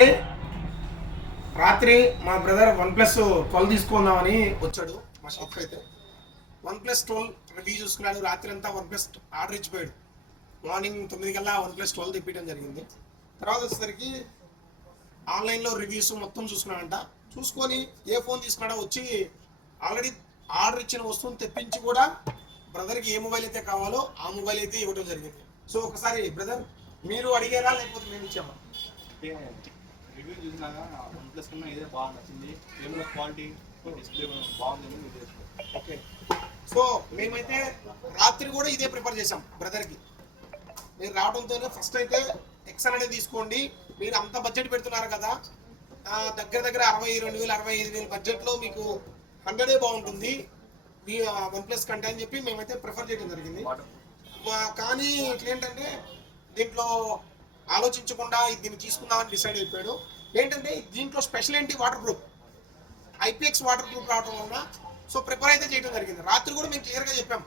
అండి రాత్రి మా బ్రదర్ వన్ ప్లస్ ట్వెల్వ్ తీసుకుందామని వచ్చాడు మా షాప్ అయితే. వన్ ప్లస్ ట్వెల్వ్ రివ్యూ చూసుకున్నాడు. రాత్రి అంతా వన్ ప్లస్ ఆర్డర్ ఇచ్చిపోయాడు. మార్నింగ్ తొమ్మిది కల్లా వన్ ప్లస్ ట్వెల్వ్ తెప్పించడం జరిగింది. తర్వాత వచ్చేసరికి ఆన్లైన్లో రివ్యూస్ మొత్తం చూసుకున్నాడంట. చూసుకొని ఏ ఫోన్ తీసుకున్నాడో వచ్చి ఆల్రెడీ ఆర్డర్ ఇచ్చిన వస్తువుని తెప్పించి కూడా బ్రదర్కి ఏ మొబైల్ అయితే కావాలో ఆ మొబైల్ అయితే ఇవ్వడం జరిగింది. సో ఒకసారి బ్రదర్ మీరు అడిగారా లేకపోతే మేము ఇచ్చామా? రివ్యూ చూసినాక వన్ ప్లస్ కన్నా ఇదే బాగా నచ్చింది. కెమెరా క్వాలిటీ డిస్ప్లే బాగుంది మీరు చేసుకో ఓకే. సో మేమైతే రాత్రి కూడా ఇదే ప్రిపేర్ చేసాం బ్రదర్కి. మీరు రావడంతోనే ఫస్ట్ అయితే ఎక్సెల్ అనేది తీసుకోండి. మీరు అంత బడ్జెట్ పెడుతున్నారు కదా. దగ్గర దగ్గర అరవై రెండు వేలు అరవై ఐదు వేలు బడ్జెట్లో మీకు హండ్రెడే బాగుంటుంది. మీ వన్ ప్లస్ కంటే అని చెప్పి మేమైతే ప్రిఫర్ చేయడం జరిగింది. కానీ ఇట్లేంటంటే దీంట్లో ఆలోచించకుండా దీన్ని తీసుకుందామని డిసైడ్ అయిపోయాడు. ఏంటంటే దీంట్లో స్పెషల్ ఏంటి? Waterproof. IPX waterproof రావడం వలన సో ప్రిపేర్ అయితే చేయడం జరిగింది. రాత్రి కూడా మేము క్లియర్గా చెప్పాం.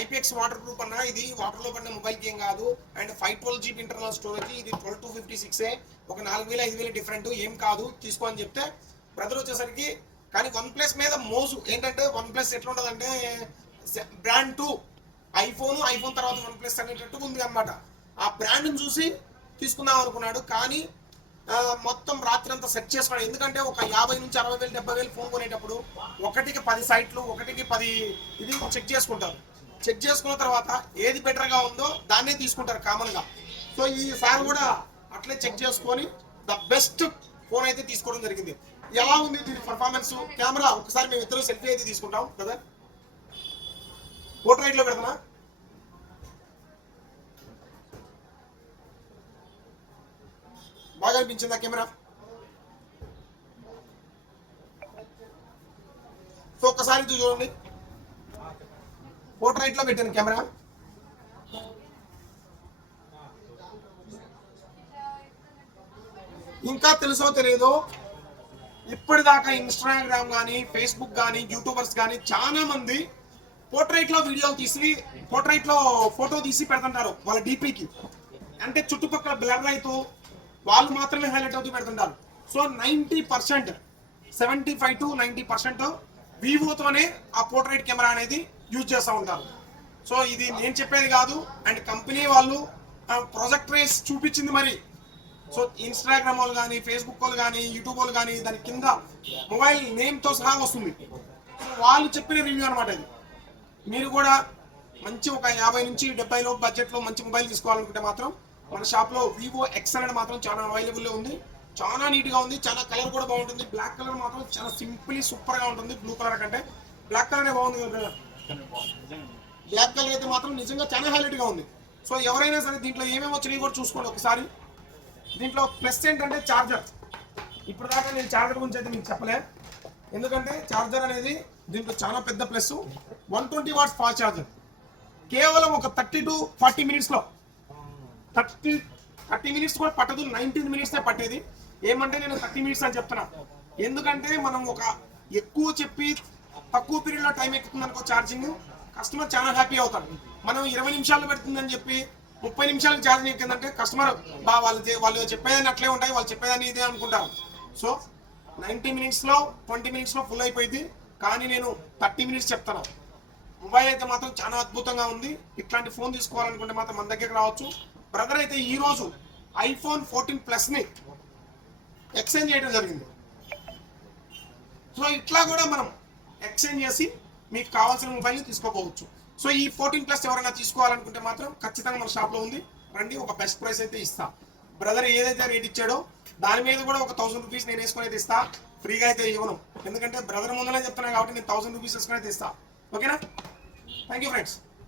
ఐపీఎక్స్ వాటర్ ప్రూఫ్ అన్న ఇది వాటర్లో పడిన మొబైల్కి ఏం కాదు. And five twelve GB internal storage ఇది ట్వెల్వ్ టూ ఫిఫ్టీ సిక్సే ఒక నాలుగు వేల ఐదు వేల డిఫరెంట్ ఏం కాదు. తీసుకో అని చెప్తే బ్రదర్ వచ్చేసరికి కానీ వన్ ప్లస్ మీద మోజు. ఏంటంటే వన్ ప్లస్ ఎట్లా ఉంటుందంటే బ్రాండ్ టూ. ఐఫోన్ ఐఫోన్ తర్వాత వన్ ప్లస్ అనేటట్టు ఉంది అన్నమాట. ఆ బ్రాండ్ని చూసి తీసుకుందాం అనుకున్నాడు కానీ మొత్తం రాత్రి అంతా సెట్ చేసుకున్నాడు. ఎందుకంటే ఒక యాభై నుంచి అరవై వేలు డెబ్బై వేలు ఫోన్ కొనేటప్పుడు ఒకటికి పది సైట్లు ఒకటికి పది ఇది చెక్ చేసుకుంటారు. చెక్ చేసుకున్న తర్వాత ఏది బెటర్గా ఉందో దాన్నే తీసుకుంటారు కామన్గా. సో ఈ సార్ కూడా అట్లే చెక్ చేసుకొని ద బెస్ట్ ఫోన్ అయితే తీసుకోవడం జరిగింది. ఎలా ఉంది దీని పర్ఫార్మెన్స్ కెమెరా ఒకసారి మేము ఇద్దరు సెల్ఫీ అయితే తీసుకుంటాం కదా పోర్ట్రైట్లో పెడతానా? బాగా అనిపించిందా కెమెరా? సో ఒక్కసారి చూడండి. పోర్ట్రైట్లో పెట్టాను కెమెరా. ఇంకా తెలుసో తెలియదో ఇప్పటిదాకా ఇన్స్టాగ్రామ్ కానీ ఫేస్బుక్ కానీ యూట్యూబర్స్ కానీ చాలా మంది పోర్ట్రైట్లో వీడియో తీసి పోర్ట్రైట్లో ఫోటో తీసి పెడుతుంటారు వాళ్ళ డీపీకి అంటే చుట్టుపక్కల బ్లర్ అవుతూ వాళ్ళు మాత్రమే హైలైట్ అవుతూ పెడుతుంటారు. So ninety percent seventy five to ninety percent వివోతోనే ఆ పోర్ట్రైట్ కెమెరా అనేది యూజ్ చేస్తూ ఉంటారు. సో ఇది నేను చెప్పేది కాదు. అండ్ కంపెనీ వాళ్ళు ప్రాజెక్ట్ రేస్ చూపించింది మరి. సో ఇన్స్టాగ్రామ్ వాళ్ళు కానీ ఫేస్బుక్ వాళ్ళు కానీ యూట్యూబ్ వాళ్ళు కానీ దాని కింద మొబైల్ నేమ్తో సహా వస్తుంది. వాళ్ళు చెప్పిన రివ్యూ అనమాట ఇది. మీరు కూడా మంచి ఒక యాభై నుంచి డెబ్బై లోపు బడ్జెట్లో మంచి మొబైల్ తీసుకోవాలనుకుంటే మాత్రం మన షాప్లో వివో ఎక్సెల్ అనేది మాత్రం చాలా అవైలబుల్లో ఉంది. చాలా నీట్గా ఉంది. చాలా కలర్ కూడా బాగుంటుంది. బ్లాక్ కలర్ మాత్రం చాలా సింపుల్లీ సూపర్గా ఉంటుంది. బ్లూ కలర్ కంటే బ్లాక్ కలరే బాగుంది కదా బ్లాక్ కలర్ అయితే మాత్రం నిజంగా చాలా హైలైట్గా ఉంది. సో ఎవరైనా సరే దీంట్లో ఏమేమి వచ్చినాయి కూడా చూసుకోండి ఒకసారి. దీంట్లో ప్లస్ ఏంటంటే చార్జర్ ఇప్పుడు దాకా నేను చార్జర్ గురించి అయితే మీకు చెప్పలే. ఎందుకంటే చార్జర్ అనేది దీంట్లో చాలా పెద్ద plus. One twenty watts fast charger కేవలం ఒక థర్టీ టు ఫార్టీ మినిట్స్లో థర్టీ థర్టీ మినిట్స్ కూడా పట్టదు నైన్టీన్ మినిట్సే పట్టేది. ఏమంటే నేను థర్టీ మినిట్స్ అని చెప్తున్నా. ఎందుకంటే మనం ఒక ఎక్కువ చెప్పి తక్కువ పీరియడ్లో టైం ఎక్కుతుంది అనుకో ఛార్జింగ్ కస్టమర్ చాలా హ్యాపీ అవుతాడు. మనం ఇరవై నిమిషాలు పెడుతుందని చెప్పి ముప్పై నిమిషాలు ఛార్జింగ్ ఎక్కిందంటే కస్టమర్ బా వాళ్ళు వాళ్ళు చెప్పేదాన్ని అట్లే ఉంటాయి వాళ్ళు చెప్పేదాన్ని ఇదే అనుకుంటారు. సో నైంటీ మినిట్స్లో ట్వంటీ మినిట్స్లో ఫుల్ అయిపోయింది. కానీ నేను థర్టీ మినిట్స్ చెప్తాను మొబైల్ అయితే మాత్రం చాలా అద్భుతంగా ఉంది. ఇట్లాంటి ఫోన్ తీసుకోవాలనుకుంటే మాత్రం మన దగ్గరికి రావచ్చు. బ్రదర్ అయితే ఈ రోజు ఐఫోన్ ఫోర్టీన్ ప్లస్ని ఎక్స్చేంజ్ చేయడం జరిగింది. సో ఇట్లా కూడా మనం ఎక్స్చేంజ్ చేసి మీకు కావాల్సిన మొబైల్ని తీసుకోపోవచ్చు. సో ఈ ఫోర్టీన్ ప్లస్ ఎవరైనా తీసుకోవాలనుకుంటే మాత్రం ఖచ్చితంగా మన షాప్లో ఉంది. రండి ఒక బెస్ట్ ప్రైస్ అయితే ఇస్తా. బ్రదర్ ఏదైతే రేట్ ఇచ్చాడో దాని మీద కూడా ఒక థౌసండ్ రూపీస్ నేను వేసుకుని అయితే ఇస్తా. ఫ్రీగా అయితే ఇవ్వను. ఎందుకంటే బ్రదర్ ముందునే చెప్తున్నాను కాబట్టి నేను థౌసండ్ రూపీస్ వేసుకుని అయితే ఇస్తా. ఓకేనా థ్యాంక్ యూ ఫ్రెండ్స్